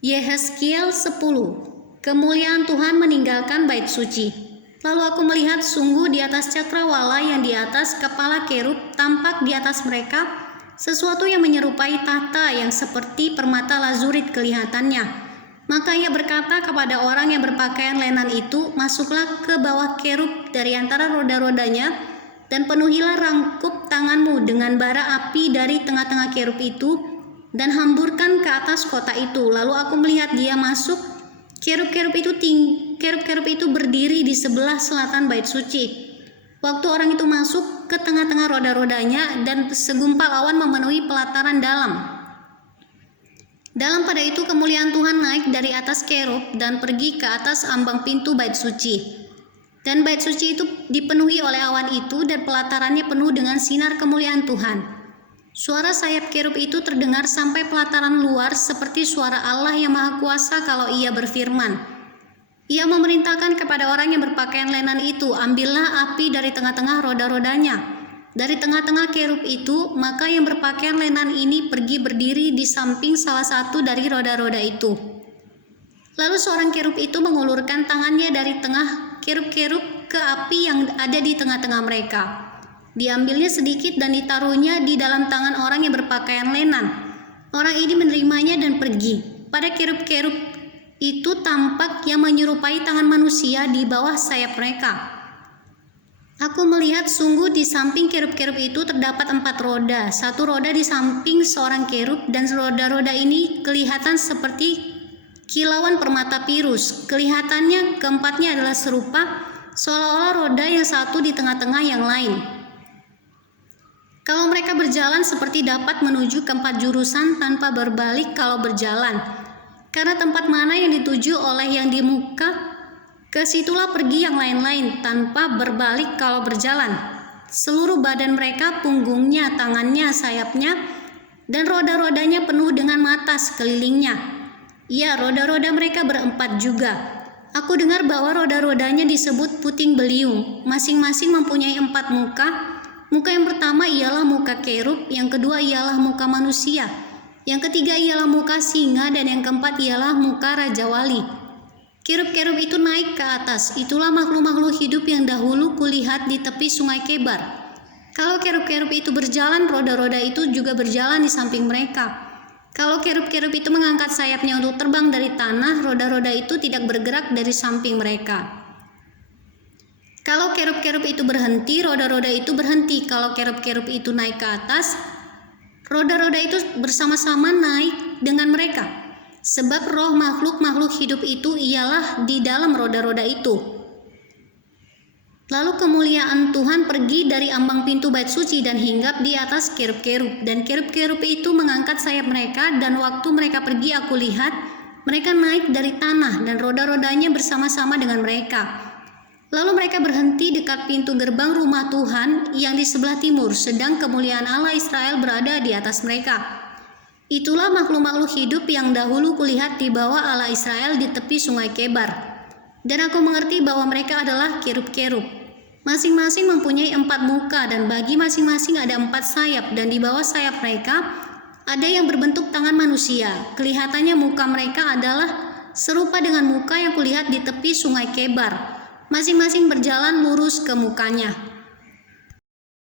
Yehezkiel 10. Kemuliaan Tuhan meninggalkan bait suci. Lalu aku melihat sungguh di atas cakrawala yang di atas kepala kerub tampak di atas mereka sesuatu yang menyerupai tahta yang seperti permata lazurit kelihatannya. Maka ia berkata kepada orang yang berpakaian lenan itu, masuklah ke bawah kerub dari antara roda-rodanya dan penuhilah rangkup tanganmu dengan bara api dari tengah-tengah kerub itu dan hamburkan ke atas kota itu. Lalu aku melihat dia masuk. Kerub-kerub itu berdiri di sebelah selatan bait suci. Waktu orang itu masuk, ke tengah-tengah roda-rodanya dan segumpal awan memenuhi pelataran dalam. Pada itu kemuliaan Tuhan naik dari atas kerub dan pergi ke atas ambang pintu bait suci. Dan bait suci itu dipenuhi oleh awan itu dan pelatarannya penuh dengan sinar kemuliaan Tuhan. Suara sayap kerub itu terdengar sampai pelataran luar seperti suara Allah yang Maha Kuasa kalau ia berfirman. Ia memerintahkan kepada orang yang berpakaian lenan itu, ambillah api dari tengah-tengah roda-rodanya. Dari tengah-tengah kerub itu, maka yang berpakaian lenan ini pergi berdiri di samping salah satu dari roda-roda itu. Lalu seorang kerub itu mengulurkan tangannya dari tengah kerub-kerub ke api yang ada di tengah-tengah mereka. Diambilnya sedikit dan ditaruhnya di dalam tangan orang yang berpakaian lenan. Orang ini menerimanya dan pergi. Pada kerub-kerub itu tampak yang menyerupai tangan manusia di bawah sayap mereka. Aku melihat sungguh di samping kerub-kerub itu terdapat 4 roda. 1 roda di samping seorang kerub dan roda-roda ini kelihatan seperti kilauan permata pirus. Kelihatannya keempatnya adalah serupa, seolah-olah roda yang satu di tengah-tengah yang lain. Kalau mereka berjalan seperti dapat menuju ke 4 jurusan tanpa berbalik kalau berjalan. Karena tempat mana yang dituju oleh yang di muka, ke situlah pergi yang lain-lain tanpa berbalik kalau berjalan. Seluruh badan mereka, punggungnya, tangannya, sayapnya, dan roda-rodanya penuh dengan mata sekelilingnya. Ya, roda-roda mereka berempat juga. Aku dengar bahwa roda-rodanya disebut puting beliung, masing-masing mempunyai 4 muka. Muka yang pertama ialah muka kerub, yang kedua ialah muka manusia, yang ketiga ialah muka singa, dan yang keempat ialah muka Raja Wali. Kerub-kerub itu naik ke atas, itulah makhluk-makhluk hidup yang dahulu kulihat di tepi sungai Kebar. Kalau kerub-kerub itu berjalan, roda-roda itu juga berjalan di samping mereka. Kalau kerub-kerub itu mengangkat sayapnya untuk terbang dari tanah, roda-roda itu tidak bergerak dari samping mereka. Kalau kerub-kerub itu berhenti, roda-roda itu berhenti. Kalau kerub-kerub itu naik ke atas, roda-roda itu bersama-sama naik dengan mereka. Sebab roh makhluk-makhluk hidup itu ialah di dalam roda-roda itu. Lalu kemuliaan Tuhan pergi dari ambang pintu bait suci dan hinggap di atas kerub-kerub. Dan kerub-kerub itu mengangkat sayap mereka, dan waktu mereka pergi aku lihat, mereka naik dari tanah dan roda-rodanya bersama-sama dengan mereka. Lalu mereka berhenti dekat pintu gerbang rumah Tuhan yang di sebelah timur, sedang kemuliaan Allah Israel berada di atas mereka. Itulah makhluk-makhluk hidup yang dahulu kulihat di bawah Allah Israel di tepi sungai Kebar. Dan aku mengerti bahwa mereka adalah kerub-kerub. Masing-masing mempunyai 4 muka, dan bagi masing-masing ada 4 sayap, dan di bawah sayap mereka ada yang berbentuk tangan manusia. Kelihatannya muka mereka adalah serupa dengan muka yang kulihat di tepi sungai Kebar. Masing-masing berjalan lurus ke mukanya.